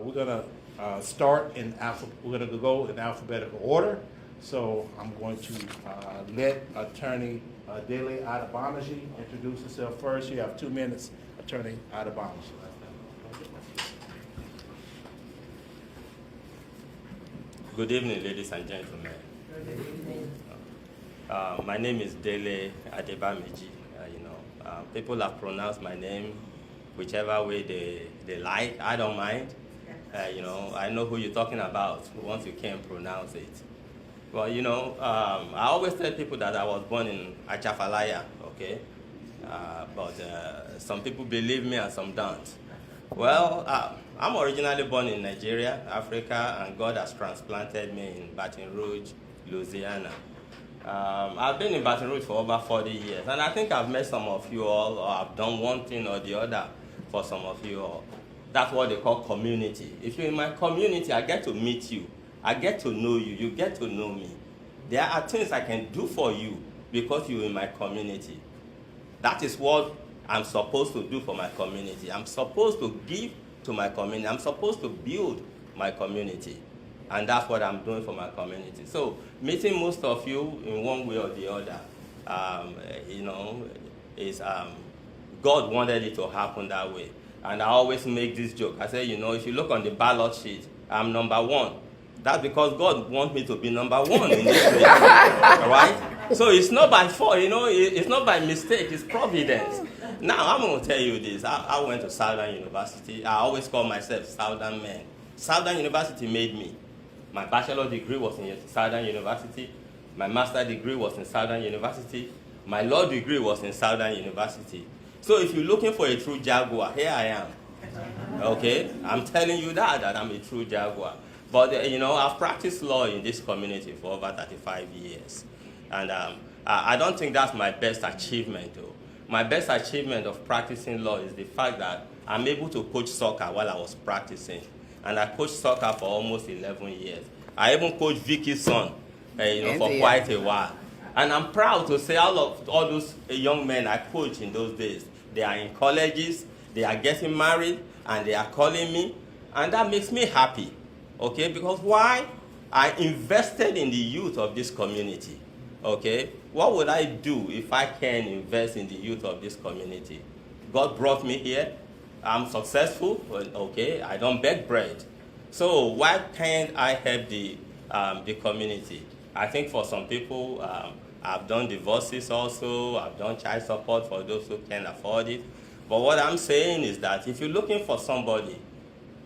We're going to start in we're going to go in alphabetical order. So I'm going to let Attorney Dele Adebamiji introduce herself first. You have 2 minutes, Attorney Adebamiji. Good evening, ladies and gentlemen. Good evening. My name is Dele Adebamiji. People have pronounced my name whichever way they like. I don't mind. I know who you're talking about once you can pronounce it. Well, I always tell people that I was born in Achafalaya, okay? But some people believe me and some don't. Well, I'm originally born in Nigeria, Africa, and God has transplanted me in Baton Rouge, Louisiana. I've been in Baton Rouge for over 40 years, and I think I've met some of you all, or I've done one thing or the other for some of you all. That's what they call community. If you're in my community, I get to meet you. I get to know you. You get to know me. There are things I can do for you because you're in my community. That is what I'm supposed to do for my community. I'm supposed to give to my community. I'm supposed to build my community. And that's what I'm doing for my community. So meeting most of you in one way or the other, is God wanted it to happen that way. And I always make this joke. I say, if you look on the ballot sheet, I'm number 1. That's because God wants me to be number 1 in this race, right? So it's not by fault, it's not by mistake, it's providence. Now, I'm going to tell you this. I went to Southern University. I always call myself Southern man. Southern University made me. My bachelor degree was in Southern University. My master degree was in Southern University. My law degree was in Southern University. So if you're looking for a true Jaguar, here I am. Okay? I'm telling you that I'm a true Jaguar. But, I've practiced law in this community for over 35 years. And I don't think that's my best achievement, though. My best achievement of practicing law is the fact that I'm able to coach soccer while I was practicing. And I coached soccer for almost 11 years. I even coached Vicky's son, for quite a while. And I'm proud to say all those young men I coached in those days, they are in colleges, they are getting married, and they are calling me. And that makes me happy. Okay, because why? I invested in the youth of this community. Okay, what would I do if I can invest in the youth of this community? God brought me here. I'm successful. Okay, I don't beg bread. So why can't I help the community? I think for some people, I've done divorces also. I've done child support for those who can't afford it. But what I'm saying is that if you're looking for somebody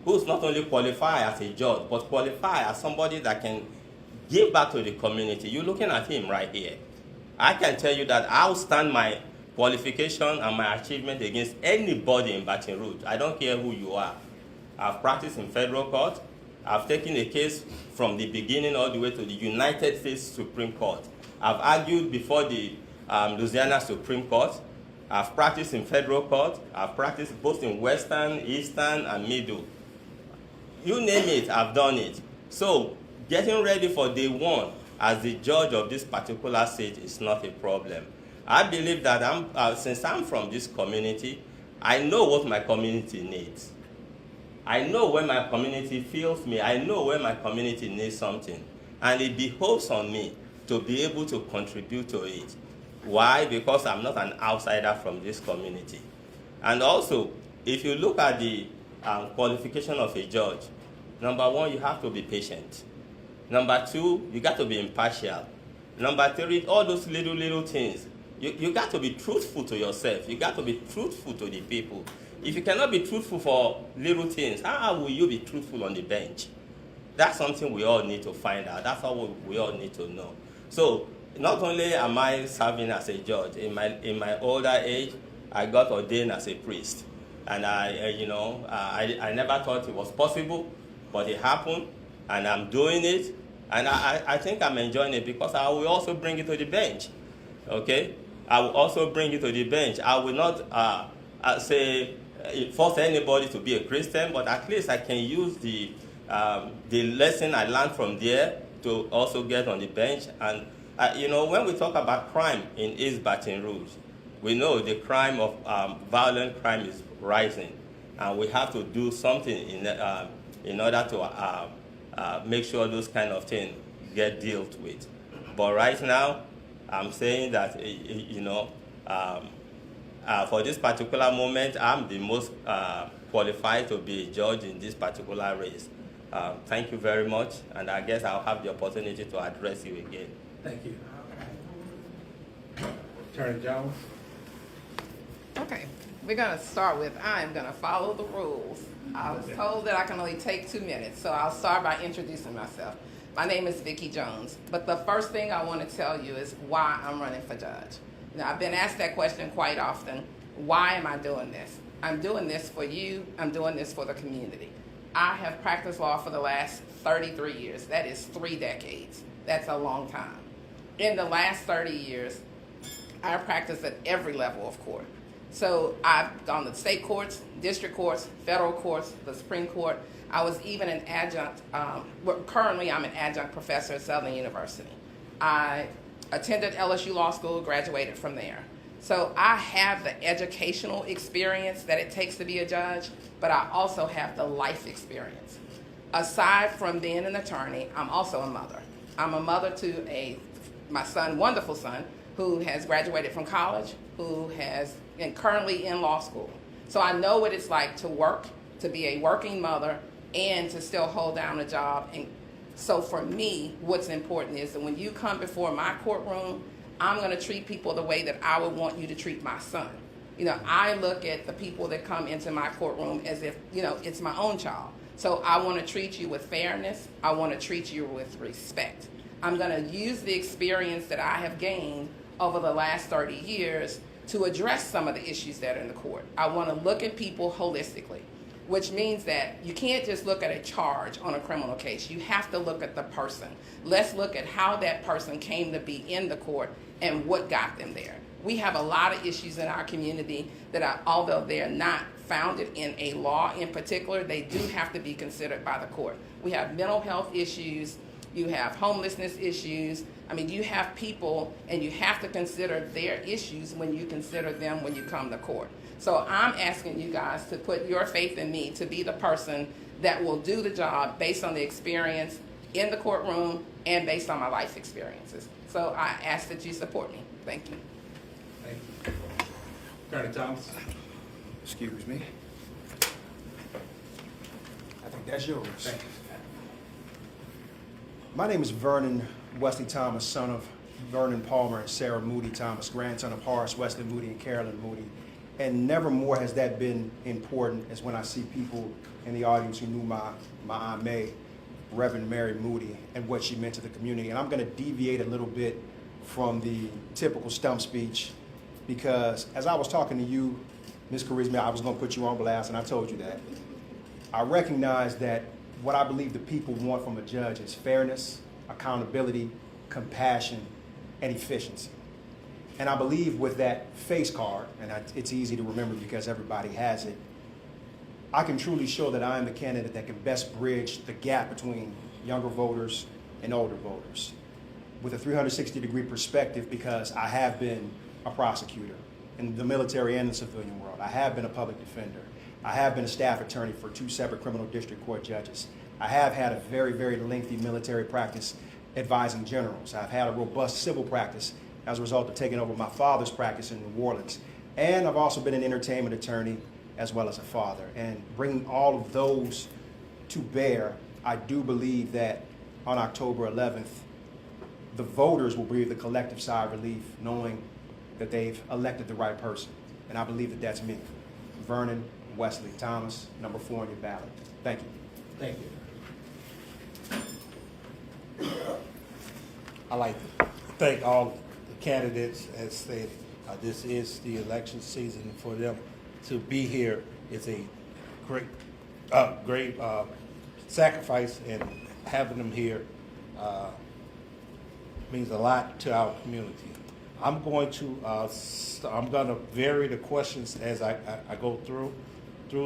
who's not only qualified as a judge, but qualified as somebody that can give back to the community, you're looking at him right here. I can tell you that I'll stand my qualification and my achievement against anybody in Baton Rouge. I don't care who you are. I've practiced in federal court. I've taken a case from the beginning all the way to the United States Supreme Court. I've argued before the Louisiana Supreme Court. I've practiced in federal court. I've practiced both in Western, Eastern, and Middle. You name it, I've done it. So getting ready for day 1 as the judge of this particular state is not a problem. I believe that since I'm from this community, I know what my community needs. I know when my community feels me. I know when my community needs something. And it behoves on me to be able to contribute to it. Why? Because I'm not an outsider from this community. And also, if you look at the qualification of a judge, number 1, you have to be patient. Number 2, you got to be impartial. Number 3, all those little things. You got to be truthful to yourself. You got to be truthful to the people. If you cannot be truthful for little things, how will you be truthful on the bench? That's something we all need to find out. That's all we all need to know. So not only am I serving as a judge, in my older age, I got ordained as a priest. And I never thought it was possible, but it happened, and I'm doing it. And I think I'm enjoying it because I will also bring it to the bench. Okay? I will also bring it to the bench. I will not force anybody to be a Christian, but at least I can use the lesson I learned from there to also get on the bench. And when we talk about crime in East Baton Rouge, we know the crime of violent crime is rising, and we have to do something in order to make sure those kind of things get dealt with. But right now, I'm saying that, for this particular moment, I'm the most qualified to be a judge in this particular race. Thank you very much, and I guess I'll have the opportunity to address you again. Thank you. Attorney Jones? Okay, we're gonna start with, I am gonna follow the rules. I was told that I can only take 2 minutes, so I'll start by introducing myself. My name is Vicky Jones, but the first thing I want to tell you is why I'm running for judge. Now, I've been asked that question quite often. Why am I doing this? I'm doing this for you. I'm doing this for the community. I have practiced law for the last 33 years. That is 3 decades. That's a long time. In the last 30 years, I practiced at every level of court. So I've gone to state courts, district courts, federal courts, the Supreme Court. I was even an adjunct, currently I'm an adjunct professor at Southern University. I attended LSU Law School, graduated from there. So I have the educational experience that it takes to be a judge, but I also have the life experience. Aside from being an attorney, I'm also a mother. I'm a mother to my son, wonderful son, who has graduated from college, who has and currently in law school. So I know what it's like to work, to be a working mother, and to still hold down a job. And so for me, what's important is that when you come before my courtroom, I'm gonna treat people the way that I would want you to treat my son. I look at the people that come into my courtroom as if, it's my own child. So I wanna treat you with fairness. I wanna treat you with respect. I'm gonna use the experience that I have gained over the last 30 years to address some of the issues that are in the court. I wanna look at people holistically, which means that you can't just look at a charge on a criminal case. You have to look at the person. Let's look at how that person came to be in the court and what got them there. We have a lot of issues in our community that although they're not founded in a law in particular, they do have to be considered by the court. We have mental health issues, you have homelessness issues. You have people, and you have to consider their issues when you consider them when you come to court. So I'm asking you guys to put your faith in me to be the person that will do the job based on the experience in the courtroom and based on my life experiences. So I ask that you support me. Thank you. Thank you. Attorney Thomas? Excuse me. I think that's yours. Thank you. My name is Vernon Wesley Thomas, son of Vernon Palmer and Sarah Moody Thomas, grandson of Parish, Wesley Moody, and Carolyn Moody. And never more has that been important as when I see people in the audience who knew my Aunt May, Reverend Mary Moody, and what she meant to the community. And I'm going to deviate a little bit from the typical stump speech because as I was talking to you, Ms. Charisma, I was going to put you on blast, and I told you that. I recognize that what I believe the people want from a judge is fairness, accountability, compassion, and efficiency. And I believe with that face card, and it's easy to remember because everybody has it, I can truly show that I am the candidate that can best bridge the gap between younger voters and older voters with a 360-degree perspective because I have been a prosecutor in the military and the civilian world. I have been a public defender. I have been a staff attorney for 2 separate criminal district court judges. I have had a very, very lengthy military practice advising generals. I've had a robust civil practice as a result of taking over my father's practice in New Orleans. And I've also been an entertainment attorney as well as a father. And bringing all of those to bear, I do believe that on October 11th, the voters will breathe a collective sigh of relief knowing that they've elected the right person. And I believe that that's me, Vernon Wesley Thomas, number 4 on your ballot. Thank you. Thank you. I'd like to thank all the candidates. As stated, this is the election season. For them to be here is a great sacrifice, and having them here means a lot to our community. I'm going to vary the questions as I go through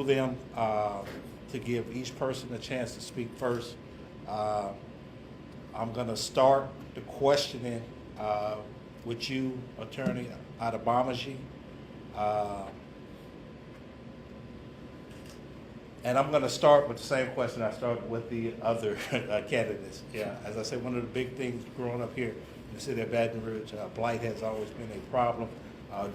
them to give each person a chance to speak first. I'm going to start the questioning with you, Attorney Adebamiji. And I'm going to start with the same question I started with the other candidates. Yeah, as I said, one of the big things growing up here in the city of Baton Rouge, blight has always been a problem.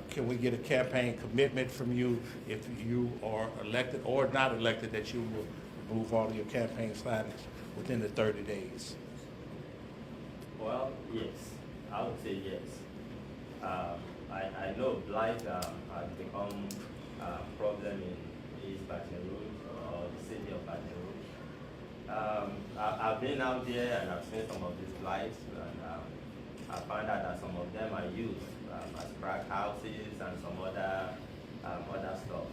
Can we get a campaign commitment from you if you are elected or not elected that you will remove all of your campaign signage within the 30 days? Well, yes, I would say yes. I know blight has become a problem in East Baton Rouge or the city of Baton Rouge. I've been out there and I've seen some of these blights, and I found out that some of them are used as crack houses and some other stuff.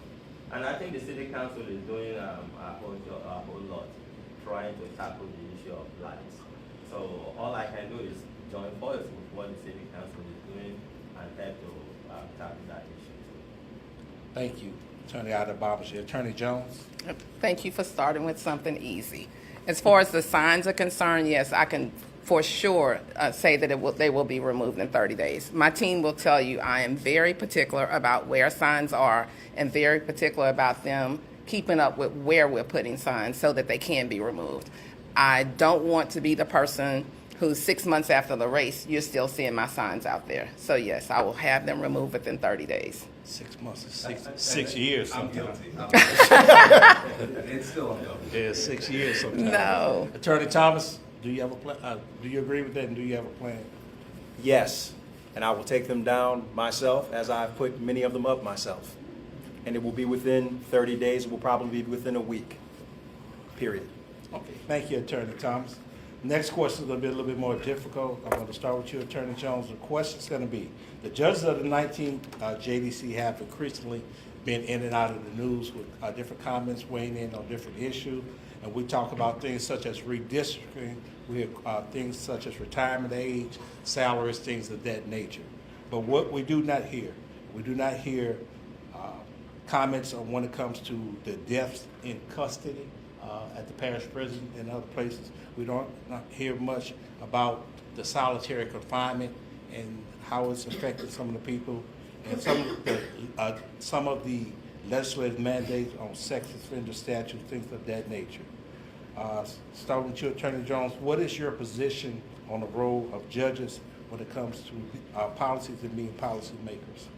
And I think the city council is doing a whole lot trying to tackle the issue of blights. So all I can do is join forces with what the city council is doing and help to tackle that issue too. Thank you, Attorney Adebamiji. Attorney Jones? Thank you for starting with something easy. As far as the signs are concerned, yes, I can for sure say that they will be removed in 30 days. My team will tell you I am very particular about where signs are and very particular about them keeping up with where we're putting signs so that they can be removed. I don't want to be the person who 6 months after the race, you're still seeing my signs out there. So yes, I will have them removed within 30 days. 6 months is six years I'm sometimes. guilty. It's still I'm guilty. Yeah, 6 years sometimes. No. Attorney Thomas, do you have a plan? Do you agree with that, and do you have a plan? Yes, and I will take them down myself, as I've put many of them up myself. And it will be within 30 days. It will probably be within a week, period. Okay, thank you, Attorney Thomas. Next question is going to be a little bit more difficult. I'm going to start with you, Attorney Jones. The question is going to be, the judges of the 19th JDC have increasingly been in and out of the news with different comments weighing in on different issues. And we talk about things such as redistricting. We have things such as retirement age, salaries, things of that nature. But what we do not hear, comments on when it comes to the deaths in custody at the Parish prison and other places. We don't not hear much about the solitary confinement and how it's affected some of the people, and some of the legislative mandates on sex offender statutes, things of that nature. Starting with you, Attorney Jones, what is your position on the role of judges when it comes to policies and being policy makers?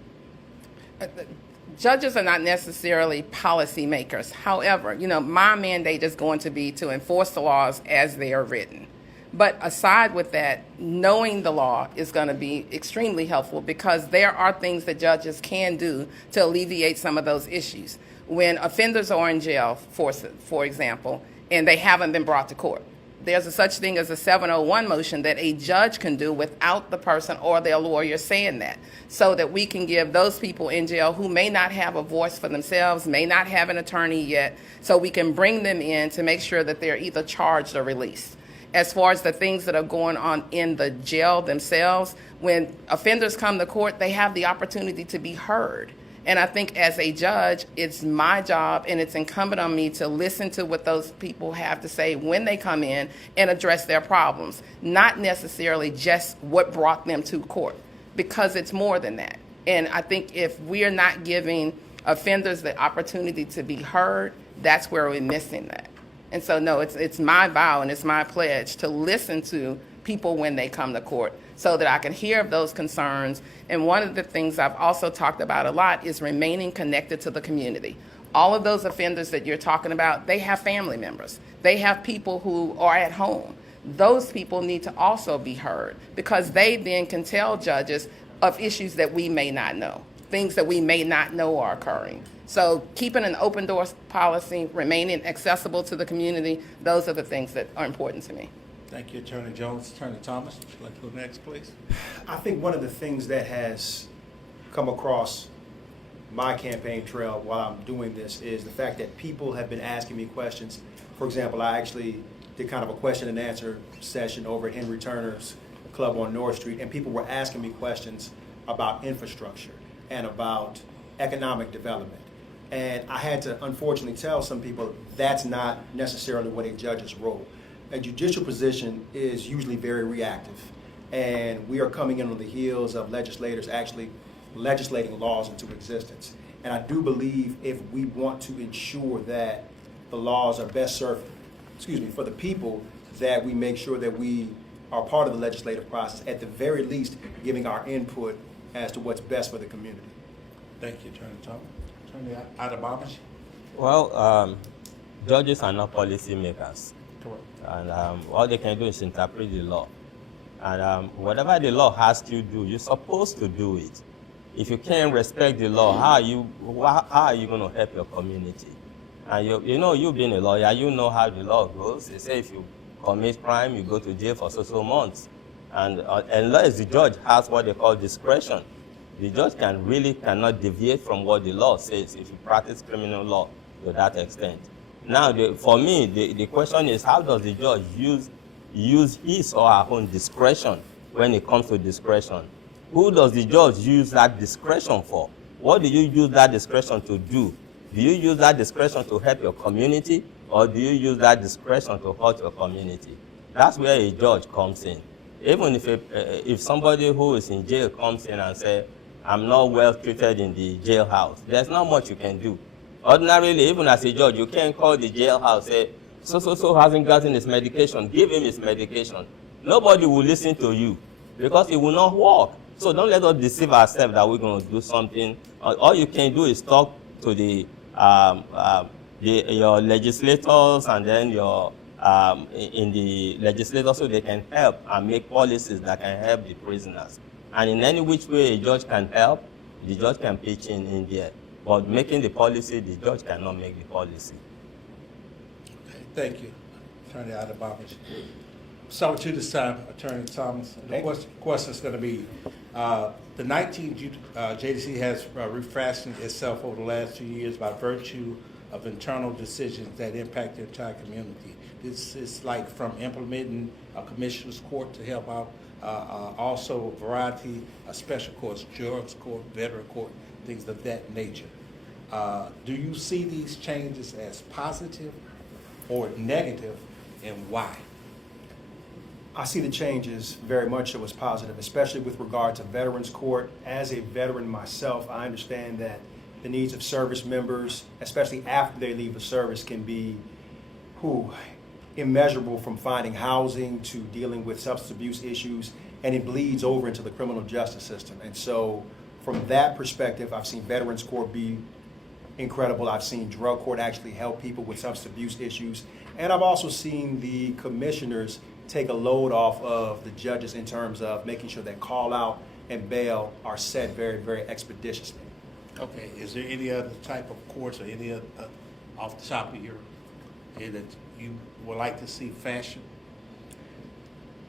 Judges are not necessarily policy makers. However, my mandate is going to be to enforce the laws as they are written. But aside with that, knowing the law is going to be extremely helpful because there are things that judges can do to alleviate some of those issues. When offenders are in jail, for example, and they haven't been brought to court, there's a such thing as a 701 motion that a judge can do without the person or their lawyer saying that, so that we can give those people in jail who may not have a voice for themselves, may not have an attorney yet, so we can bring them in to make sure that they're either charged or released. As far as the things that are going on in the jail themselves, when offenders come to court, they have the opportunity to be heard. And I think as a judge, it's my job and it's incumbent on me to listen to what those people have to say when they come in and address their problems, not necessarily just what brought them to court, because it's more than that. And I think if we're not giving offenders the opportunity to be heard, that's where we're missing that. And so, no, it's my vow and it's my pledge to listen to people when they come to court so that I can hear of those concerns. And one of the things I've also talked about a lot is remaining connected to the community. All of those offenders that you're talking about, they have family members. They have people who are at home. Those people need to also be heard because they then can tell judges of issues that we may not know, things that we may not know are occurring. So keeping an open doors policy, remaining accessible to the community, those are the things that are important to me. Thank you, Attorney Jones. Attorney Thomas, would you like to go next, please? I think one of the things that has come across my campaign trail while I'm doing this is the fact that people have been asking me questions. For example, I actually did kind of a question and answer session over at Henry Turner's Club on North Street, and people were asking me questions about infrastructure and about economic development. And I had to unfortunately tell some people that's not necessarily what a judge's role. A judicial position is usually very reactive, and we are coming in on the heels of legislators actually legislating laws into existence. And I do believe if we want to ensure that the laws are best served, for the people, that we make sure that we are part of the legislative process, at the very least, giving our input as to what's best for the community. Thank you, Attorney Thomas. Attorney Adebamiji? Well, judges are not policy makers. Correct. And all they can do is interpret the law. And whatever the law asks you to do, you're supposed to do it. If you can't respect the law, how are you going to help your community? And you've been a lawyer, you know how the law goes. They say if you commit crime, you go to jail for so months. And unless the judge has what they call discretion, the judge cannot deviate from what the law says if you practice criminal law to that extent. Now, for me, the question is, how does the judge use his or her own discretion when it comes to discretion? Who does the judge use that discretion for? What do you use that discretion to do? Do you use that discretion to help your community, or do you use that discretion to hurt your community? That's where a judge comes in. Even if somebody who is in jail comes in and says, I'm not well treated in the jailhouse, there's not much you can do. Ordinarily, even as a judge, you can't call the jailhouse, say, so hasn't gotten his medication, give him his medication. Nobody will listen to you because it will not work. So don't let us deceive ourselves that we're going to do something. All you can do is talk to your legislators and then in the legislators, so they can help and make policies that can help the prisoners. And in any which way a judge can help, the judge can pitch in there. But making the policy, the judge cannot make the policy. Okay, thank you, Attorney Adebamiji. Start with you this time, Attorney Thomas. The question is going to be, the 19th JDC has refashioned itself over the last 2 years by virtue of internal decisions that impact the entire community. This is like from implementing a commissioner's court to help out, also a variety of special courts, jurors court, veteran court, things of that nature. Do you see these changes as positive or negative, and why? I see the changes very much so as positive, especially with regard to Veterans Court. As a veteran myself, I understand that the needs of service members, especially after they leave the service, can be immeasurable, from finding housing to dealing with substance abuse issues, and it bleeds over into the criminal justice system. And so from that perspective, I've seen Veterans Court be incredible. I've seen drug court actually help people with substance abuse issues. And I've also seen the commissioners take a load off of the judges in terms of making sure that call out and bail are set very, very expeditiously. Okay, is there any other type of course or any other, off the top of your head, that you would like to see fashion?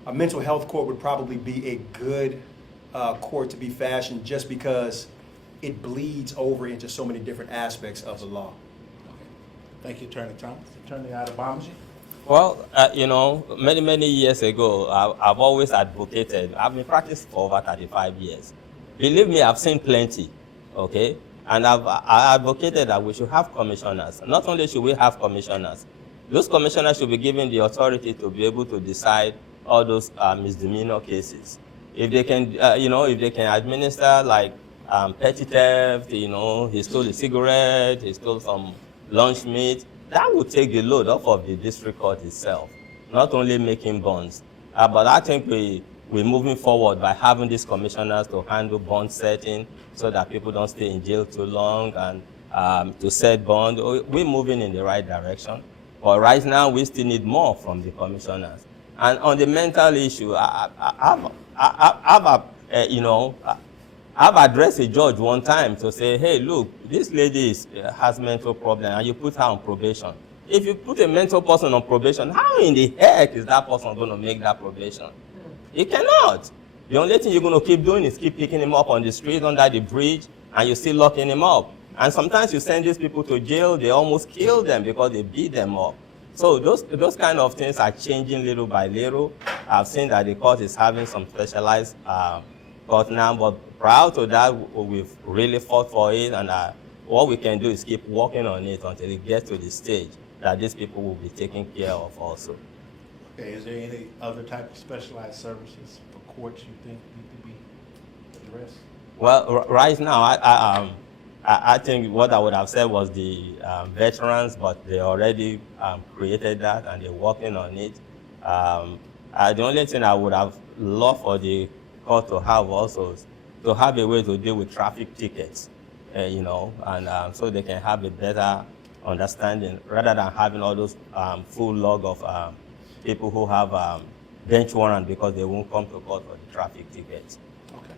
A mental health court would probably be a good court to be fashioned, just because it bleeds over into so many different aspects of the law. Okay. Thank you, Attorney Thomas. Attorney Adebamiji? Well, many years ago, I've always advocated. I've been practicing for over 35 years. Believe me, I've seen plenty, okay? And I advocated that we should have commissioners. Not only should we have commissioners, those commissioners should be given the authority to be able to decide all those misdemeanor cases. If they can, if they can administer like petty theft, he stole a cigarette, he stole some lunch meat, that would take the load off of the district court itself, not only making bonds. But I think we're moving forward by having these commissioners to handle bond setting so that people don't stay in jail too long, and to set bond. We're moving in the right direction. But right now, we still need more from the commissioners. And on the mental issue, I've addressed a judge one time to say, hey, look, this lady has mental problem, and you put her on probation. If you put a mental person on probation, how in the heck is that person going to make that probation? You cannot. The only thing you're going to keep doing is keep picking him up on the street, under the bridge, and you're still locking him up. And sometimes you send these people to jail, they almost kill them because they beat them up. So those kind of things are changing little by little. I've seen that the court is having some specialized court now, but prior to that, we've really fought for it, and what we can do is keep working on it until it gets to the stage that these people will be taken care of also. Okay, is there any other type of specialized services for courts you think need to be addressed? Well, right now, I think what I would have said was the veterans, but they already created that and they're working on it. The only thing I would have loved for the court to have also is to have a way to deal with traffic tickets, and so they can have a better understanding rather than having all those full log of people who have bench warrant because they won't come to court for the traffic tickets. Okay.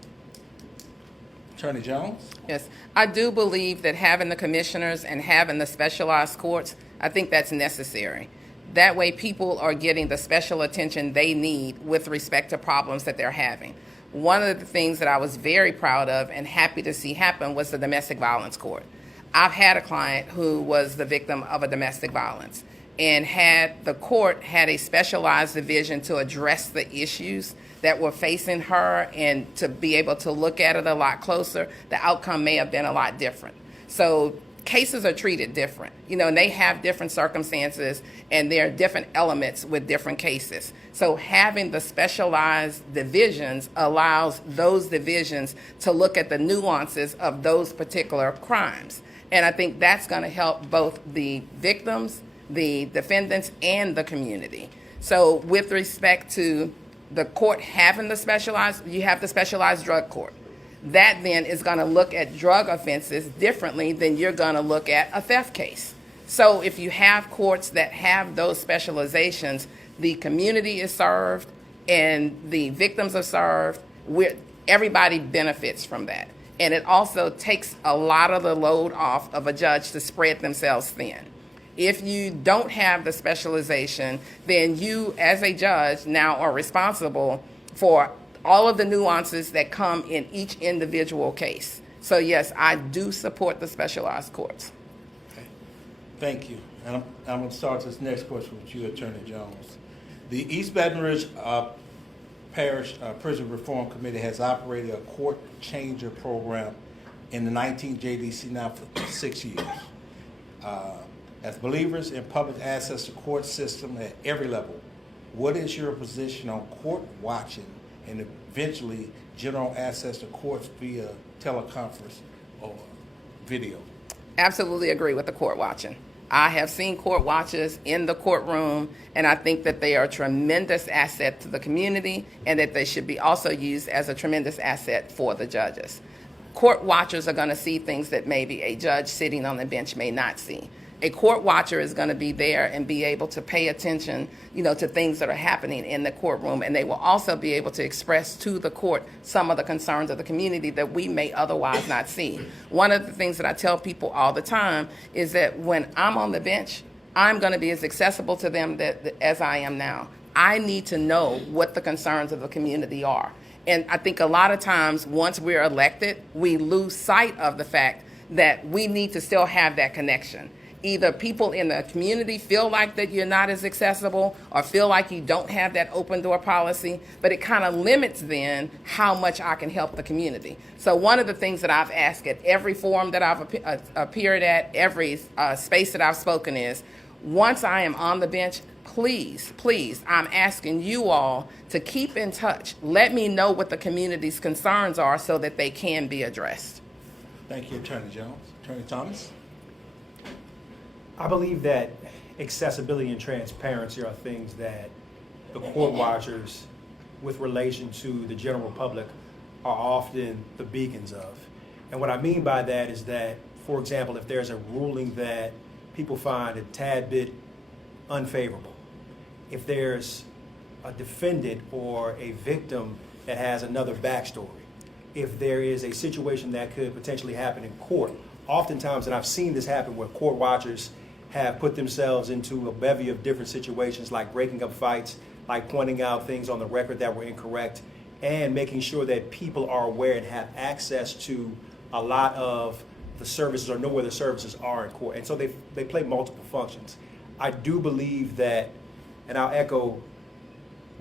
Attorney Jones? Yes, I do believe that having the commissioners and having the specialized courts, I think that's necessary. That way people are getting the special attention they need with respect to problems that they're having. One of the things that I was very proud of and happy to see happen was the domestic violence court. I've had a client who was the victim of a domestic violence, and had the court had a specialized division to address the issues that were facing her and to be able to look at it a lot closer, the outcome may have been a lot different. So cases are treated different, and they have different circumstances and there are different elements with different cases. So having the specialized divisions allows those divisions to look at the nuances of those particular crimes. And I think that's going to help both the victims, the defendants, and the community. So with respect to the court having you have the specialized drug court. That then is going to look at drug offenses differently than you're going to look at a theft case. So if you have courts that have those specializations, the community is served and the victims are served. Everybody benefits from that. And it also takes a lot of the load off of a judge to spread themselves thin. If you don't have the specialization, then you as a judge now are responsible for all of the nuances that come in each individual case. So yes, I do support the specialized courts. Okay. Thank you. And I'm going to start this next question with you, Attorney Jones. The East Baton Rouge Parish Prison Reform Committee has operated a court changer program in the 19th JDC now for 6 years. As believers in public access to court system at every level, what is your position on court watching and eventually general access to courts via teleconference or video? Absolutely agree with the court watching. I have seen court watchers in the courtroom, and I think that they are a tremendous asset to the community and that they should be also used as a tremendous asset for the judges. Court watchers are going to see things that maybe a judge sitting on the bench may not see. A court watcher is going to be there and be able to pay attention, to things that are happening in the courtroom, and they will also be able to express to the court some of the concerns of the community that we may otherwise not see. One of the things that I tell people all the time is that when I'm on the bench, I'm going to be as accessible to them as I am now. I need to know what the concerns of the community are. And I think a lot of times once we're elected, we lose sight of the fact that we need to still have that connection. Either people in the community feel like that you're not as accessible or feel like you don't have that open door policy, but it kind of limits then how much I can help the community. So one of the things that I've asked at every forum that I've appeared at, every space that I've spoken is, once I am on the bench, please, I'm asking you all to keep in touch. Let me know what the community's concerns are so that they can be addressed. Thank you, Attorney Jones. Attorney Thomas? I believe that accessibility and transparency are things that the court watchers, with relation to the general public, are often the beacons of. And what I mean by that is that, for example, if there's a ruling that people find a tad bit unfavorable, if there's a defendant or a victim that has another backstory, if there is a situation that could potentially happen in court, oftentimes, and I've seen this happen where court watchers have put themselves into a bevy of different situations, like breaking up fights, like pointing out things on the record that were incorrect, and making sure that people are aware and have access to a lot of the services or know where the services are in court. And so they play multiple functions. I do believe that, and I'll echo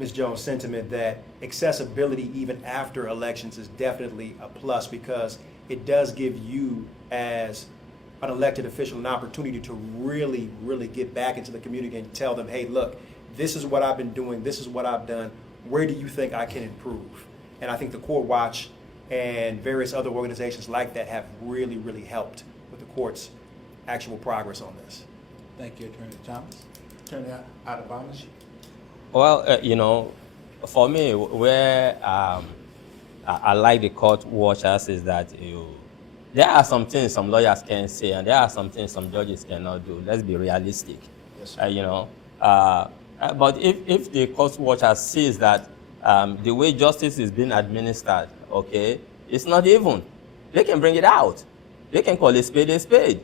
Ms. Jones' sentiment, that accessibility even after elections is definitely a plus, because it does give you as an elected official an opportunity to really get back into the community and tell them, hey, look, this is what I've been doing, this is what I've done, where do you think I can improve? And I think the court watch and various other organizations like that have really, really helped with the court's actual progress on this. Thank you, Attorney Thomas. Attorney Adebamiji. Well, you know, for me, where I like the court watchers is that there are some things some lawyers can say, and there are some things some judges cannot do. Let's be realistic. Yes, sir. You know, but if the court watcher sees that the way justice is being administered, okay, it's not even, they can bring it out. They can call a spade a spade.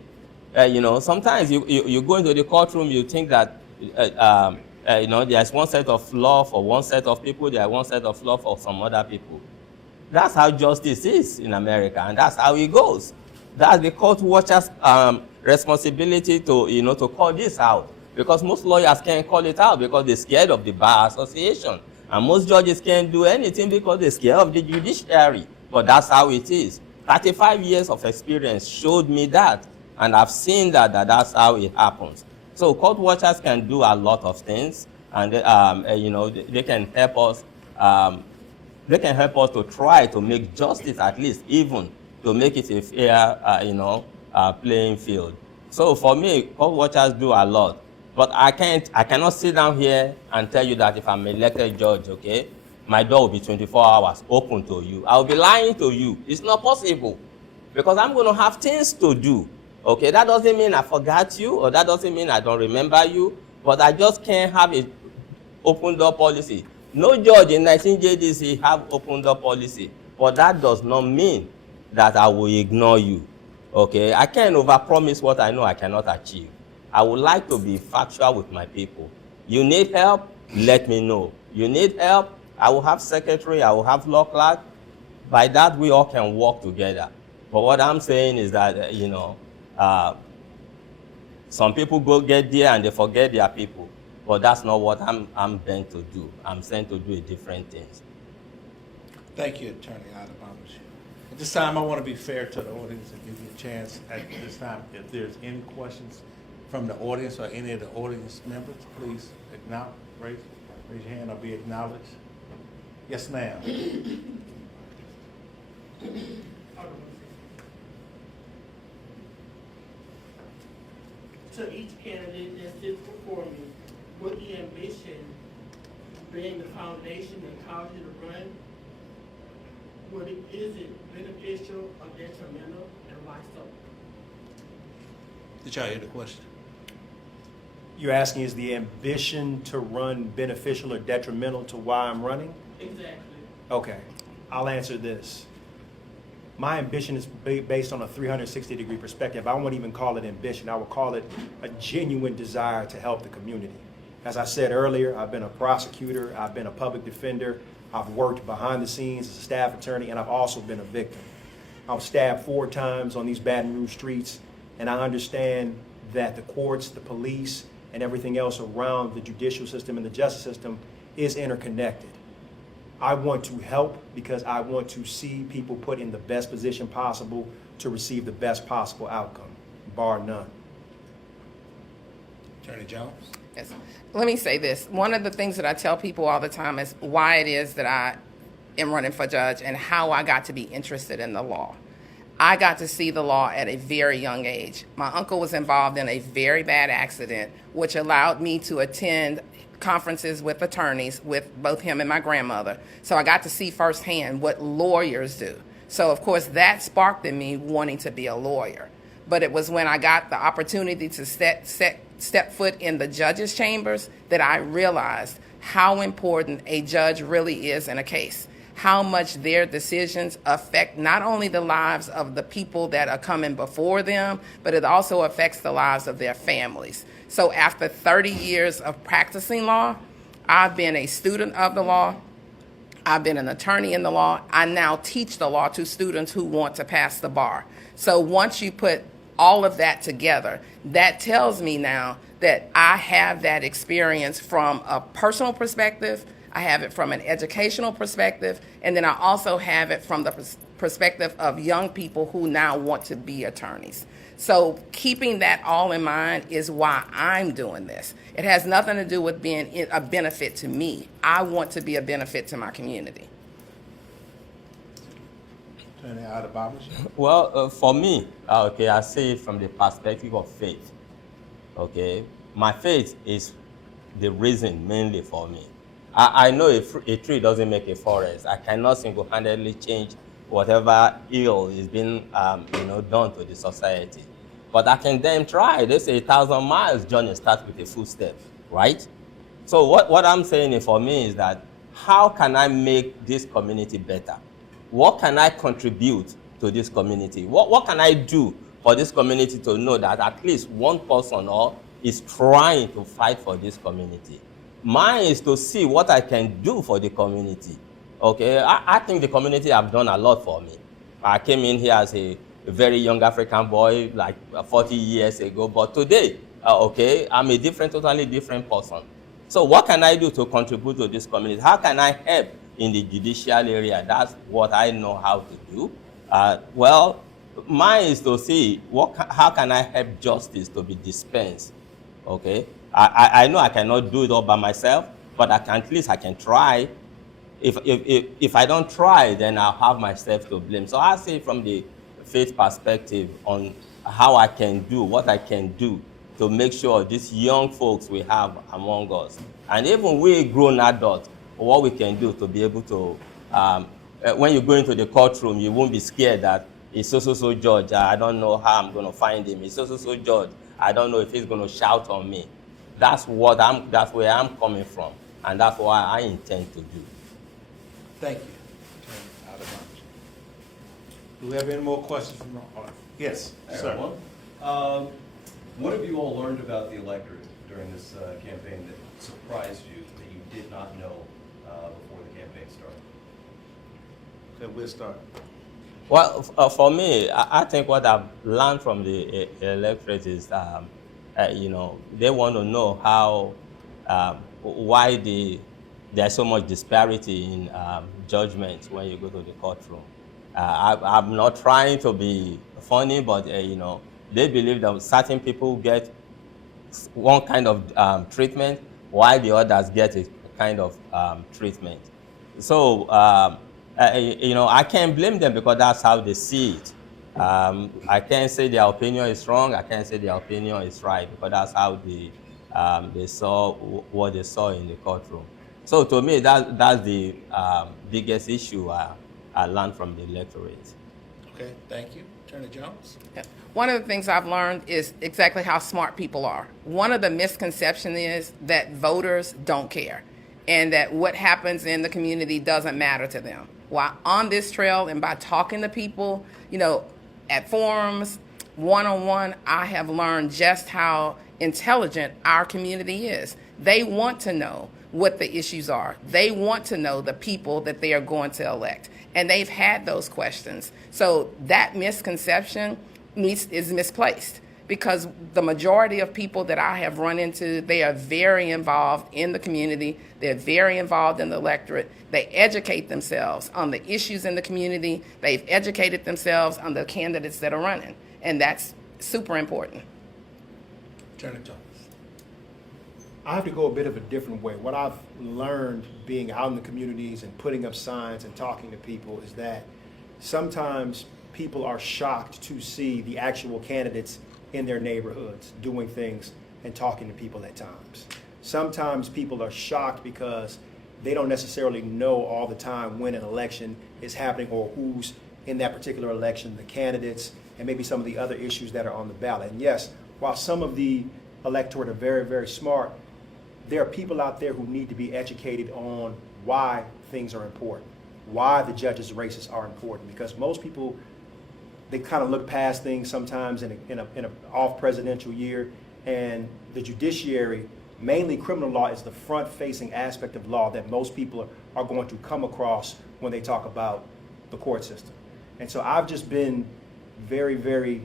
You know, sometimes you go into the courtroom, you think that, you know, there's one set of law for one set of people, there's one set of law for some other people. That's how justice is in America, and that's how it goes. That's the court watcher's responsibility to, you know, to call this out, because most lawyers can't call it out because they're scared of the Bar Association, and most judges can't do anything because they're scared of the judiciary. But that's how it is. 35 years of experience showed me that, and I've seen that that's how it happens. So court watchers can do a lot of things, and you know, they can help us. They can help us to try to make justice, at least even to make it a fair, you know, playing field. So for me, court watchers do a lot. But I cannot sit down here and tell you that if I'm an elected judge, okay, my door will be 24 hours open to you. I'll be lying to you. It's not possible, because I'm going to have things to do. Okay, that doesn't mean I forgot you, or that doesn't mean I don't remember you, but I just can't have an open door policy. No judge in 19th JDC have open door policy, but that does not mean that I will ignore you. Okay, I can't overpromise what I know I cannot achieve. I would like to be factual with my people. You need help? Let me know. You need help? I will have secretary, I will have law clerk. By that, we all can work together. But what I'm saying is that, you know, some people go get there and they forget their people. But that's not what I'm bent to do. I'm sent to do different things. Thank you, Attorney Adebamiji. At this time, I want to be fair to the audience and give you a chance at this time. If there's any questions from the audience or any of the audience members, please acknowledge, raise your hand or be acknowledged. Yes, ma'am. To each candidate that sits before me, with the ambition being the foundation that caused you to run, is it beneficial or detrimental, and why so? Did y'all hear the question? You're asking, is the ambition to run beneficial or detrimental to why I'm running? Exactly. Okay, I'll answer this. My ambition is based on a 360-degree perspective. I won't even call it ambition. I would call it a genuine desire to help the community. As I said earlier, I've been a prosecutor, I've been a public defender, I've worked behind the scenes as a staff attorney, and I've also been a victim. I was stabbed 4 times on these Baton Rouge streets, and I understand that the courts, the police, and everything else around the judicial system and the justice system is interconnected. I want to help because I want to see people put in the best position possible to receive the best possible outcome, bar none. Attorney Jones? Yes. Let me say this. One of the things that I tell people all the time is why it is that I am running for judge and how I got to be interested in the law. I got to see the law at a very young age. My uncle was involved in a very bad accident, which allowed me to attend conferences with attorneys with both him and my grandmother. So I got to see firsthand what lawyers do. So of course that sparked in me wanting to be a lawyer. But it was when I got the opportunity to step foot in the judges' chambers that I realized how important a judge really is in a case, how much their decisions affect not only the lives of the people that are coming before them, but it also affects the lives of their families. So after 30 years of practicing law, I've been a student of the law. I've been an attorney in the law. I now teach the law to students who want to pass the bar. So once you put all of that together, that tells me now that I have that experience from a personal perspective, I have it from an educational perspective, and then I also have it from the perspective of young people who now want to be attorneys. So keeping that all in mind is why I'm doing this. It has nothing to do with being a benefit to me. I want to be a benefit to my community. Attorney Adebamiji. Well, for me, okay, I see it from the perspective of faith. Okay, my faith is the reason mainly for me. I know a tree doesn't make a forest. I cannot single-handedly change whatever ill is being, done to the society. But I can then try. They say 1,000 miles journey starts with a footstep, right? So what I'm saying for me is that how can I make this community better? What can I contribute to this community? What can I do for this community to know that at least one person or is trying to fight for this community? Mine is to see what I can do for the community. Okay, I think the community have done a lot for me. I came in here as a very young African boy, like 40 years ago, but today, okay, I'm a totally different person. So what can I do to contribute to this community? How can I help in the judicial area? That's what I know how to do. Well, mine is to see how can I help justice to be dispensed. Okay, I know I cannot do it all by myself, but at least I can try. If I don't try, then I'll have myself to blame. So I say from the faith perspective on how I can do, what I can do to make sure these young folks we have among us, and even we grown adults, what we can do to be able to, when you go into the courtroom, you won't be scared that it's so judge, I don't know how I'm going to find him. It's so judge, I don't know if he's going to shout on me. That's where I'm coming from, and that's what I intend to do. Thank you, Attorney Adebamiji. Do we have any more questions from the audience? Yes, sir. What have you all learned about the electorate during this campaign that surprised you, that you did not know before the campaign started? Then we'll start. Well, for me, I think what I've learned from the electorate is, they want to know how, why there's so much disparity in judgment when you go to the courtroom. I'm not trying to be funny, but they believe that certain people get one kind of treatment, while the others get a kind of treatment. So, I can't blame them because that's how they see it. I can't say their opinion is wrong. I can't say their opinion is right because that's how they saw what they saw in the courtroom. So to me, that's the biggest issue I learned from the electorate. Okay, thank you. Attorney Jones? One of the things I've learned is exactly how smart people are. One of the misconceptions is that voters don't care and that what happens in the community doesn't matter to them. While on this trail and by talking to people, at forums, one-on-one, I have learned just how intelligent our community is. They want to know what the issues are. They want to know the people that they are going to elect. And they've had those questions. So that misconception is misplaced because the majority of people that I have run into, they are very involved in the community. They're very involved in the electorate. They educate themselves on the issues in the community. They've educated themselves on the candidates that are running. And that's super important. Attorney Jones? I have to go a bit of a different way. What I've learned being out in the communities and putting up signs and talking to people is that sometimes people are shocked to see the actual candidates in their neighborhoods doing things and talking to people at times. Sometimes people are shocked because they don't necessarily know all the time when an election is happening or who's in that particular election, the candidates, and maybe some of the other issues that are on the ballot. And yes, while some of the electorate are very, very smart, there are people out there who need to be educated on why things are important, why the judges' races are important, because most people, they kind of look past things sometimes in an off-presidential year, and the judiciary, mainly criminal law, is the front-facing aspect of law that most people are going to come across when they talk about the court system. And so I've just been very, very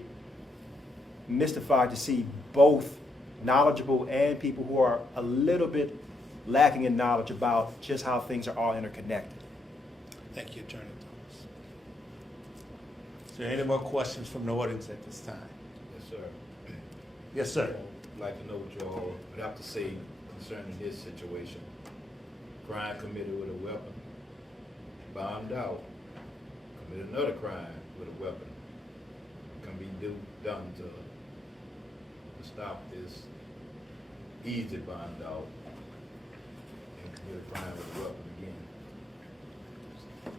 mystified to see both knowledgeable and people who are a little bit lacking in knowledge about just how things are all interconnected. Thank you, Attorney Thomas. Is there any more questions from the audience at this time? Yes, sir. Yes, sir. I'd like to know what you all would have to say concerning this situation. Crime committed with a weapon, bombed out, commit another crime with a weapon, can be done to stop this easy bond out and commit a crime with a weapon again.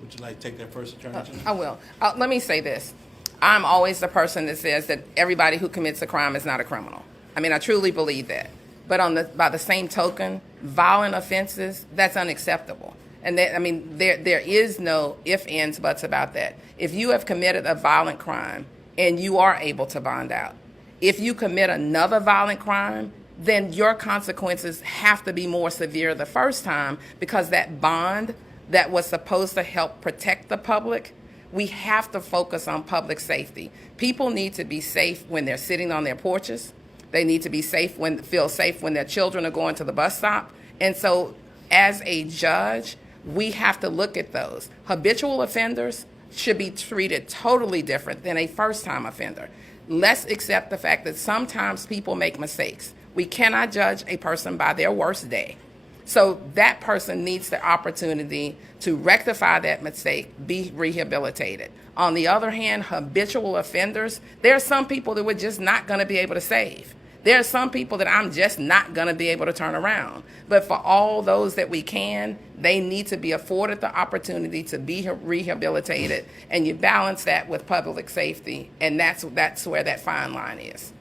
Would you like to take that first, Attorney General? I will. Let me say this. I'm always the person that says that everybody who commits a crime is not a criminal. I mean, I truly believe that. But by the same token, violent offenses, that's unacceptable. And there is no ifs, ands, buts about that. If you have committed a violent crime and you are able to bond out, if you commit another violent crime, then your consequences have to be more severe the first time, because that bond that was supposed to help protect the public, we have to focus on public safety. People need to be safe when they're sitting on their porches. They need to be feel safe when their children are going to the bus stop. And so as a judge, we have to look at those. Habitual offenders should be treated totally different than a first-time offender. Let's accept the fact that sometimes people make mistakes. We cannot judge a person by their worst day. So that person needs the opportunity to rectify that mistake, be rehabilitated. On the other hand, habitual offenders, there are some people that we're just not going to be able to save. There are some people that I'm just not going to be able to turn around. But for all those that we can, they need to be afforded the opportunity to be rehabilitated, and you balance that with public safety, and that's where that fine line is.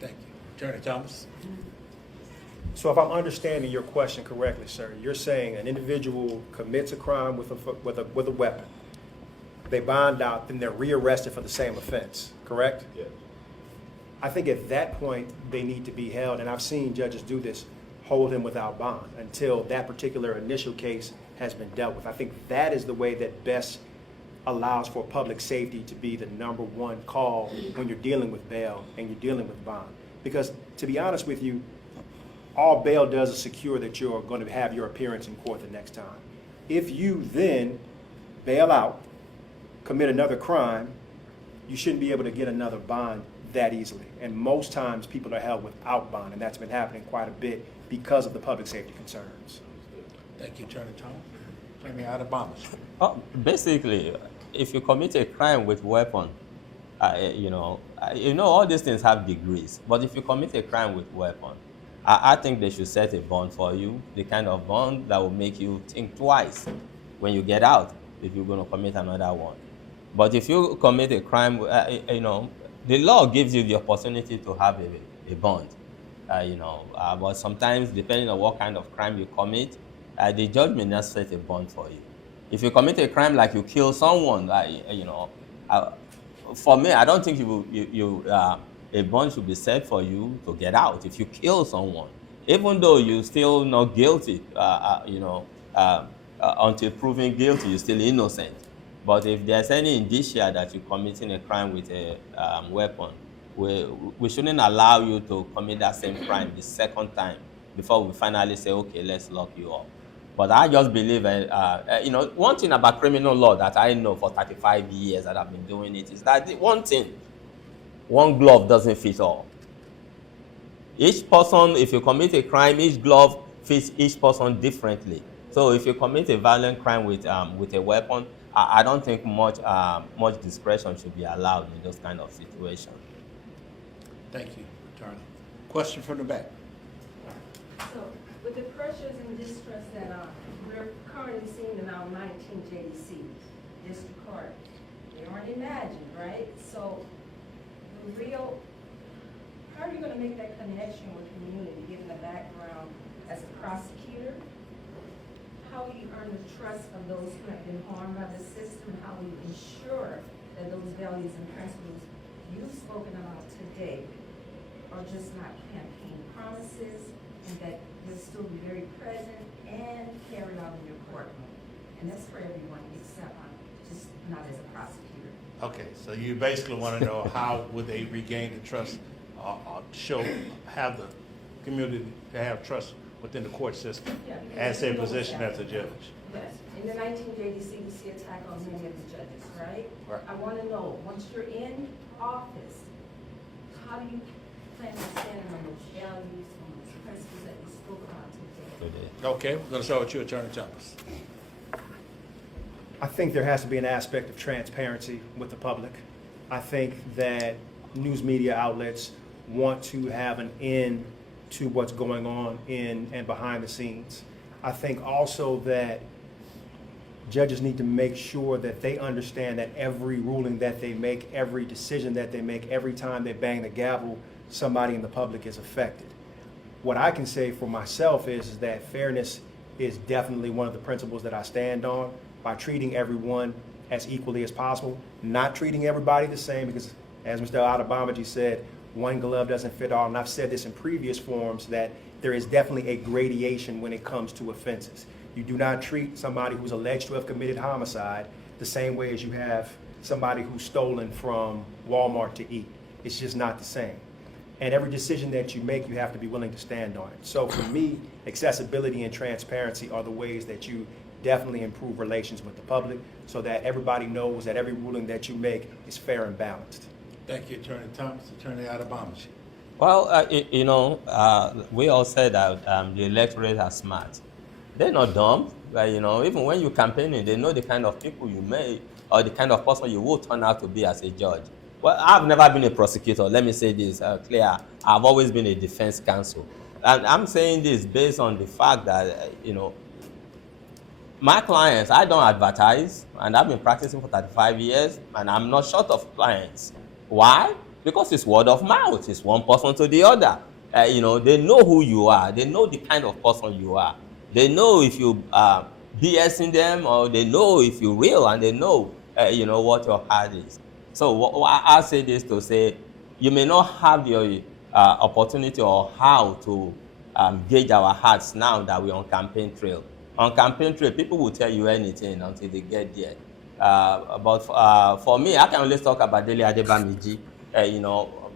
Thank you. Attorney Thomas? So if I'm understanding your question correctly, sir, you're saying an individual commits a crime with a weapon, they bond out, then they're rearrested for the same offense, correct? Yes. I think at that point, they need to be held, and I've seen judges do this, hold him without bond until that particular initial case has been dealt with. I think that is the way that best allows for public safety to be the number one call when you're dealing with bail and you're dealing with bond. Because to be honest with you, all bail does is secure that you're going to have your appearance in court the next time. If you then bail out, commit another crime, you shouldn't be able to get another bond that easily. And most times people are held without bond, and that's been happening quite a bit because of the public safety concerns. Thank you, Attorney Thomas. Attorney Adebamiji. Basically, if you commit a crime with weapon, all these things have degrees. But if you commit a crime with weapon, I think they should set a bond for you, the kind of bond that will make you think twice when you get out if you're going to commit another one. But if you commit a crime, the law gives you the opportunity to have a bond, but sometimes, depending on what kind of crime you commit, the judge may not set a bond for you. If you commit a crime like you kill someone, for me, I don't think a bond should be set for you to get out. If you kill someone, even though you're still not guilty, until proven guilty, you're still innocent. But if there's any indicia that you're committing a crime with a weapon, we shouldn't allow you to commit that same crime the second time before we finally say, okay, let's lock you up. But I just believe, one thing about criminal law that I know for 35 years that I've been doing it is that one glove doesn't fit all. Each person, if you commit a crime, each glove fits each person differently. So if you commit a violent crime with a weapon, I don't think much discretion should be allowed in those kind of situations. Thank you, Attorney. Question from the back. So, with the pressures and distress that we're currently seeing in our 19th JDC district court, they aren't imagined, right? So, how are you going to make that connection with community, given the background as a prosecutor? How will you earn the trust of those who have been harmed by the system? How will you ensure that those values and principles you've spoken about today are just not campaign promises, and that they'll still be very present and carried out in your courtroom? And that's for everyone except just not as a prosecutor. Okay, so you basically want to know how would they regain the trust, have the community to have trust within the court system as their position as a judge. Yes. In the 19th JDC, we see attack on many of the judges, right? Right. I want to know, once you're in office, how do you plan on standing on those values, on those principles that you spoke about today? Okay, we're going to start with you, Attorney Thomas. I think there has to be an aspect of transparency with the public. I think that news media outlets want to have an end to what's going on in and behind the scenes. I think also that judges need to make sure that they understand that every ruling that they make, every decision that they make, every time they bang the gavel, somebody in the public is affected. What I can say for myself is that fairness is definitely one of the principles that I stand on, by treating everyone as equally as possible, not treating everybody the same, because as Mr. Adebamiji said, one glove doesn't fit all, and I've said this in previous forums, that there is definitely a gradation when it comes to offenses. You do not treat somebody who's alleged to have committed homicide the same way as you have somebody who's stolen from Walmart to eat. It's just not the same. And every decision that you make, you have to be willing to stand on it. So for me, accessibility and transparency are the ways that you definitely improve relations with the public, so that everybody knows that every ruling that you make is fair and balanced. Thank you, Attorney Thomas. Attorney Adebamiji. Well, we all said that the electorate are smart. They're not dumb. But, even when you're campaigning, they know the kind of people you may, or the kind of person you will turn out to be as a judge. Well, I've never been a prosecutor. Let me say this clear. I've always been a defense counsel. And I'm saying this based on the fact that, my clients, I don't advertise, and I've been practicing for 35 years, and I'm not short of clients. Why? Because it's word of mouth. It's one person to the other. They know who you are. They know the kind of person you are. They know if you BSing them, or they know if you're real, and they know, what your heart is. So I say this to say, you may not have the opportunity or how to gauge our hearts now that we're on campaign trail. On campaign trail, people will tell you anything until they get there. But for me, I can only talk about Dele Adebamiji.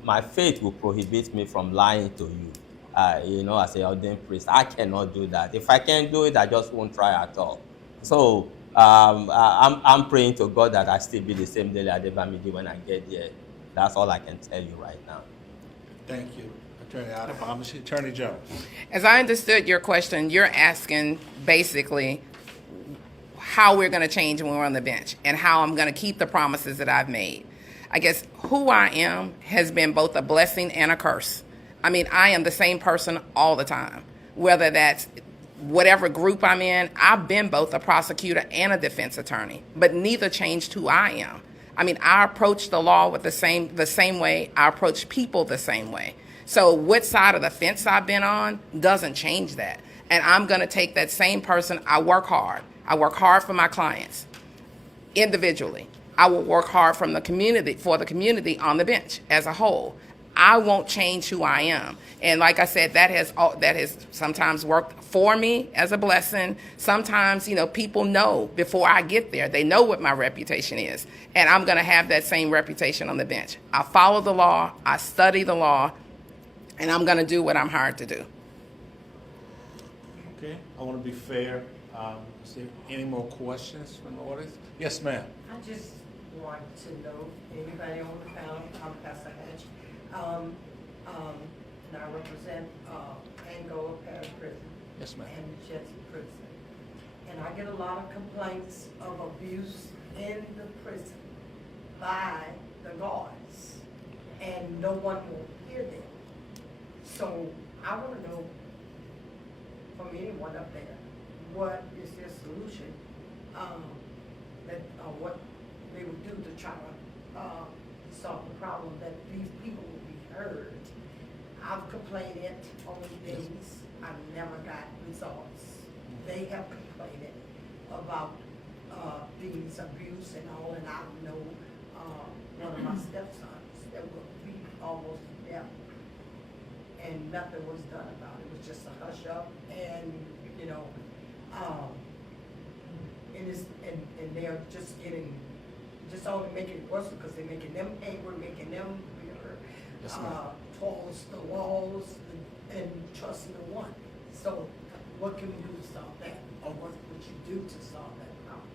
My faith will prohibit me from lying to you. As an ordained priest, I cannot do that. If I can't do it, I just won't try at all. So I'm praying to God that I still be the same Dele Adebamiji when I get there. That's all I can tell you right now. Thank you, Attorney Adebamiji. Attorney Jones. As I understood your question, you're asking basically how we're going to change when we're on the bench and how I'm going to keep the promises that I've made. I guess who I am has been both a blessing and a curse. I mean, I am the same person all the time, whether that's whatever group I'm in. I've been both a prosecutor and a defense attorney, but neither changed who I am. I mean, I approach the law with the same way. I approach people the same way. So what side of the fence I've been on doesn't change that. And I'm going to take that same person. I work hard. I work hard for my clients individually. I will work hard for the community on the bench as a whole. I won't change who I am. And like I said, that has sometimes worked for me as a blessing. Sometimes, people know before I get there. They know what my reputation is. And I'm going to have that same reputation on the bench. I follow the law. I study the law. And I'm going to do what I'm hired to do. Okay, I want to be fair. Is there any more questions from the audience? Yes, ma'am. I just want to know, anybody on the panel, I'm Pastor Hatch, and I represent Angola Parish Prison. Yes, ma'am. And Jets Prison. And I get a lot of complaints of abuse in the prison by the guards, and no one will hear them. So I want to know from anyone up there, what is their solution, what they would do to try to solve the problem, that these people will be heard. I've complained it on days, I've never got results. They have complained about these abuse and all, and I know one of my stepsons that will be almost to death, and nothing was done about it. It was just a hush up, and and they're just only making it worse because they're making them angry, making them bitter, towards the walls and trusting no one. So what can we do to solve that? Or what would you do to solve that problem?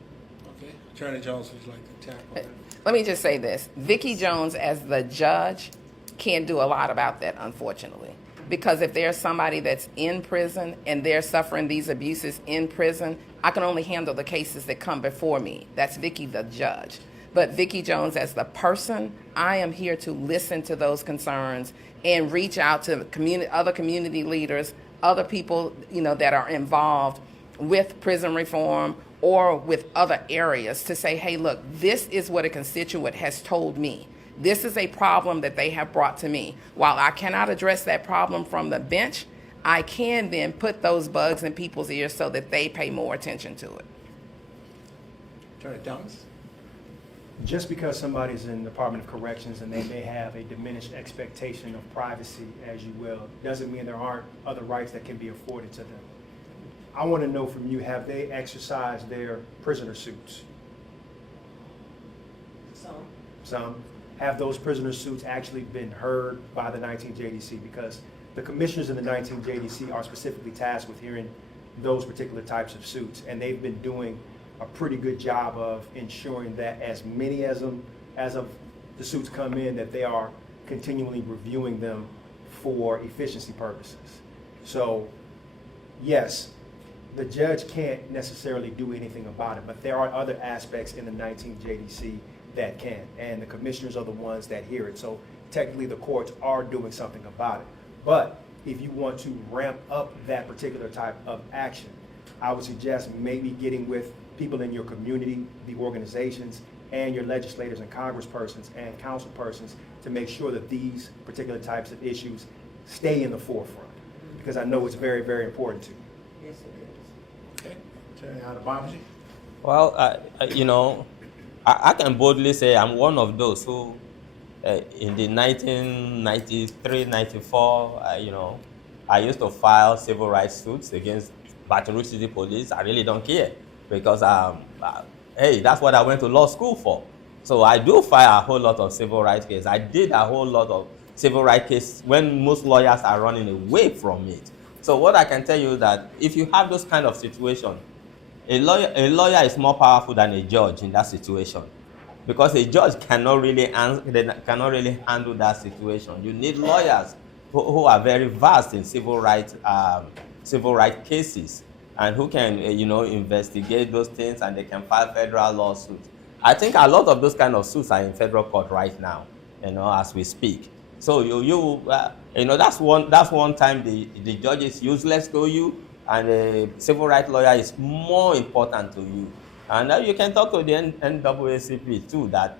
Okay, Attorney Jones, would you like to tackle that? Let me just say this. Vicky Jones, as the judge, can't do a lot about that, unfortunately. Because if there's somebody that's in prison and they're suffering these abuses in prison, I can only handle the cases that come before me. That's Vicky, the judge. But Vicky Jones, as the person, I am here to listen to those concerns and reach out to other community leaders, other people, that are involved with prison reform or with other areas to say, hey, look, this is what a constituent has told me. This is a problem that they have brought to me. While I cannot address that problem from the bench, I can then put those bugs in people's ears so that they pay more attention to it. Attorney Thomas? Just because somebody's in the Department of Corrections and they may have a diminished expectation of privacy, as you will, doesn't mean there aren't other rights that can be afforded to them. I want to know from you, have they exercised their prisoner suits? Some. Have those prisoner suits actually been heard by the 19th JDC? Because the commissioners in the 19th JDC are specifically tasked with hearing those particular types of suits, and they've been doing a pretty good job of ensuring that as many as of the suits come in, that they are continually reviewing them for efficiency purposes. So, yes, the judge can't necessarily do anything about it, but there are other aspects in the 19th JDC that can, and the commissioners are the ones that hear it. So technically the courts are doing something about it. But if you want to ramp up that particular type of action, I would suggest maybe getting with people in your community, the organizations, and your legislators and congresspersons and councilpersons to make sure that these particular types of issues stay in the forefront, because I know it's very, very important to you. Yes, it is. Okay. Attorney Adebamiji? Well, I can boldly say I'm one of those who, in the 1993, 94, I used to file civil rights suits against Baton Rouge City Police. I really don't care because, hey, that's what I went to law school for. So I do file a whole lot of civil rights cases. I did a whole lot of civil rights cases when most lawyers are running away from it. So what I can tell you is that if you have those kind of situations, a lawyer is more powerful than a judge in that situation, because a judge cannot really handle that situation. You need lawyers who are very vast in civil rights cases, and who can investigate those things, and they can file federal lawsuits. I think a lot of those kind of suits are in federal court right now, as we speak. So that's one time the judge is useless to you, and a civil rights lawyer is more important to you. And now you can talk to the NAACP too, that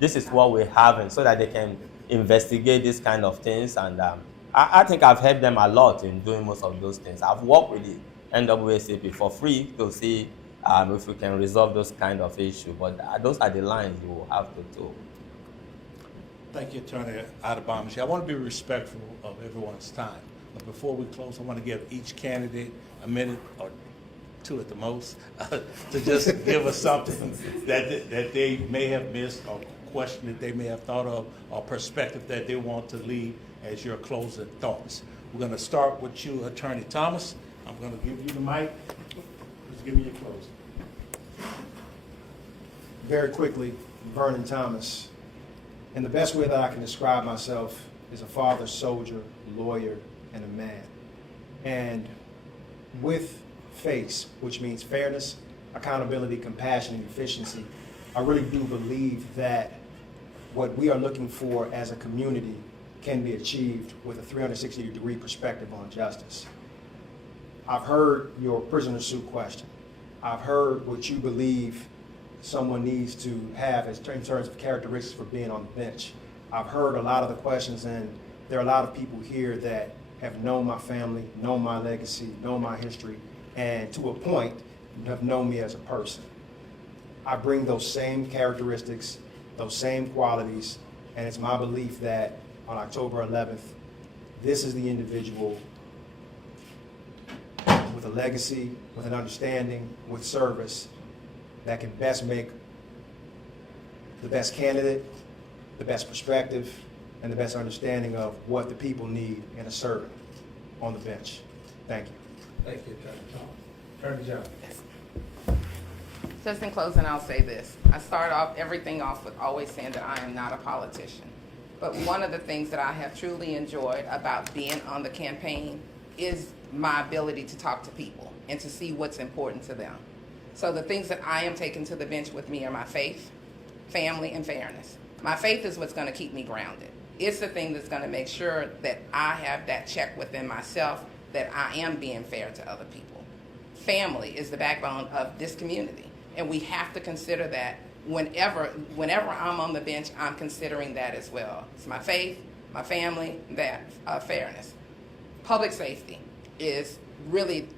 this is what we have, and so that they can investigate these kind of things. And I think I've helped them a lot in doing most of those things. I've worked with the NAACP for free to see if we can resolve those kind of issues. But those are the lines you will have to do. Thank you, Attorney Adebamiji. I want to be respectful of everyone's time. But before we close, I want to give each candidate a minute or two at the most to just give us something that they may have missed, or question that they may have thought of, or perspective that they want to leave as your closing thoughts. We're going to start with you, Attorney Thomas. I'm going to give you the mic. Just give me your closing. Very quickly, Vernon Thomas. And the best way that I can describe myself is a father, soldier, lawyer, and a man. And with FACE, which means fairness, accountability, compassion, and efficiency, I really do believe that what we are looking for as a community can be achieved with a 360-degree perspective on justice. I've heard your prisoner suit question. I've heard what you believe someone needs to have in terms of characteristics for being on the bench. I've heard a lot of the questions, and there are a lot of people here that have known my family, known my legacy, known my history, and to a point have known me as a person. I bring those same characteristics, those same qualities, and it's my belief that on October 11th, this is the individual with a legacy, with an understanding, with service, that can best make the best candidate, the best perspective, and the best understanding of what the people need in a servant on the bench. Thank you. Thank you, Attorney Thomas. Attorney Jones. Just in closing, I'll say this. I start off everything off with always saying that I am not a politician. But one of the things that I have truly enjoyed about being on the campaign is my ability to talk to people and to see what's important to them. So the things that I am taking to the bench with me are my faith, family, and fairness. My faith is what's going to keep me grounded. It's the thing that's going to make sure that I have that check within myself that I am being fair to other people. Family is the backbone of this community, and we have to consider that whenever I'm on the bench, I'm considering that as well. It's my faith, my family, that fairness. Public safety is really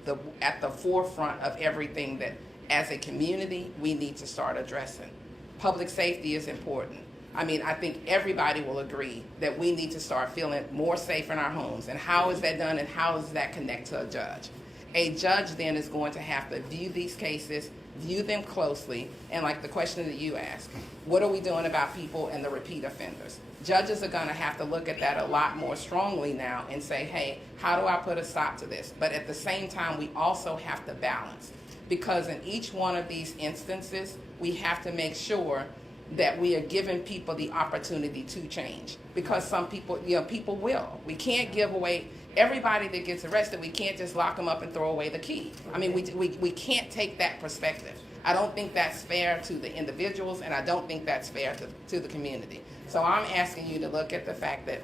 at the forefront of everything that, as a community, we need to start addressing. Public safety is important. I mean, I think everybody will agree that we need to start feeling more safe in our homes. And how is that done, and how does that connect to a judge? A judge then is going to have to view these cases, view them closely, and like the question that you asked, what are we doing about people and the repeat offenders? Judges are going to have to look at that a lot more strongly now and say, hey, how do I put a stop to this? But at the same time, we also have to balance, because in each one of these instances, we have to make sure that we are giving people the opportunity to change, because some people, people will. We can't give away everybody that gets arrested. We can't just lock them up and throw away the key. I mean, we can't take that perspective. I don't think that's fair to the individuals, and I don't think that's fair to the community. So I'm asking you to look at the fact that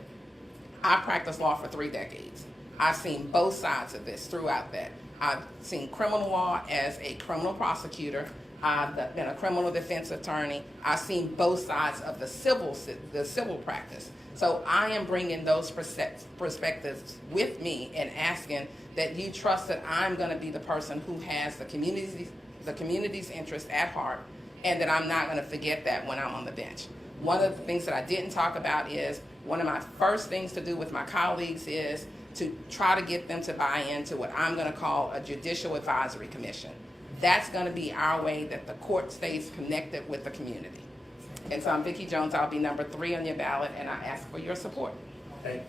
I practiced law for 3 decades. I've seen both sides of this throughout that. I've seen criminal law as a criminal prosecutor. I've been a criminal defense attorney. I've seen both sides of the civil practice. So I am bringing those perspectives with me and asking that you trust that I'm going to be the person who has the community's interest at heart, and that I'm not going to forget that when I'm on the bench. One of the things that I didn't talk about is one of my first things to do with my colleagues is to try to get them to buy into what I'm going to call a Judicial Advisory Commission. That's going to be our way that the court stays connected with the community. And so I'm Vicky Jones. I'll be number 3 on your ballot, and I ask for your support. Thank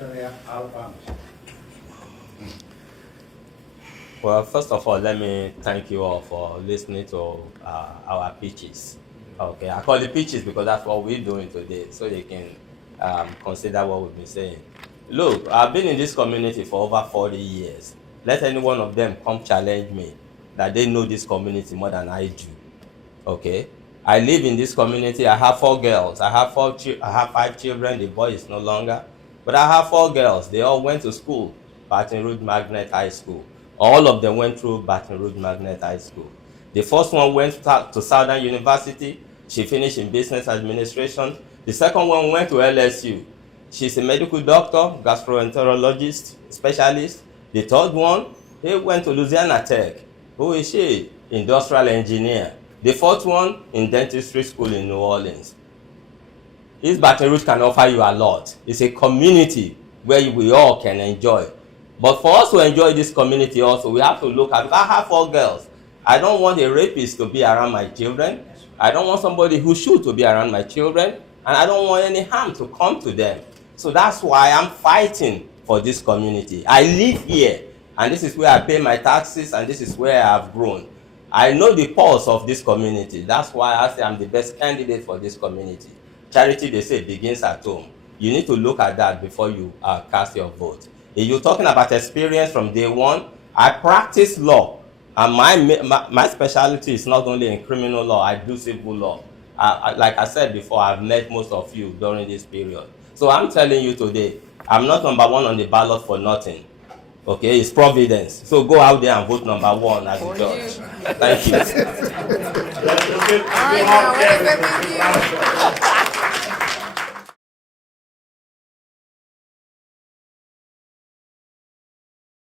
you. Attorney Adebamiji. Well, first of all, let me thank you all for listening to our pitches. Okay, I call it pitches because that's what we're doing today, so they can consider what we've been saying. Look, I've been in this community for over 40 years. Let any one of them come challenge me that they know this community more than I do. Okay, I live in this community. I have 4 girls. I have 5 children. The boy is no longer, but I have 4 girls. They all went to school, Baton Rouge Magnet High School. All of them went through Baton Rouge Magnet High School. The first one went to Southern University. She finished in business administration. The second one went to LSU. She's a medical doctor, gastroenterologist, specialist. The third one, he went to Louisiana Tech. Who is she? Industrial engineer. The fourth one, in dentistry school in New Orleans. East Baton Rouge can offer you a lot. It's a community where we all can enjoy. But for us to enjoy this community also, we have to look at, I have 4 girls. I don't want a rapist to be around my children. I don't want somebody who shoot to be around my children. And I don't want any harm to come to them. So that's why I'm fighting for this community. I live here, and this is where I pay my taxes, and this is where I've grown. I know the pulse of this community. That's why I say I'm the best candidate for this community. Charity, they say, begins at home. You need to look at that before you cast your vote. If you're talking about experience from day one, I practice law. And my specialty is not only in criminal law, I do civil law. Like I said before, I've met most of you during this period. So I'm telling you today, I'm not number 1 on the ballot for nothing. Okay, it's Providence. So go out there and vote number 1 as a judge. Thank you. All right, now, what does that mean?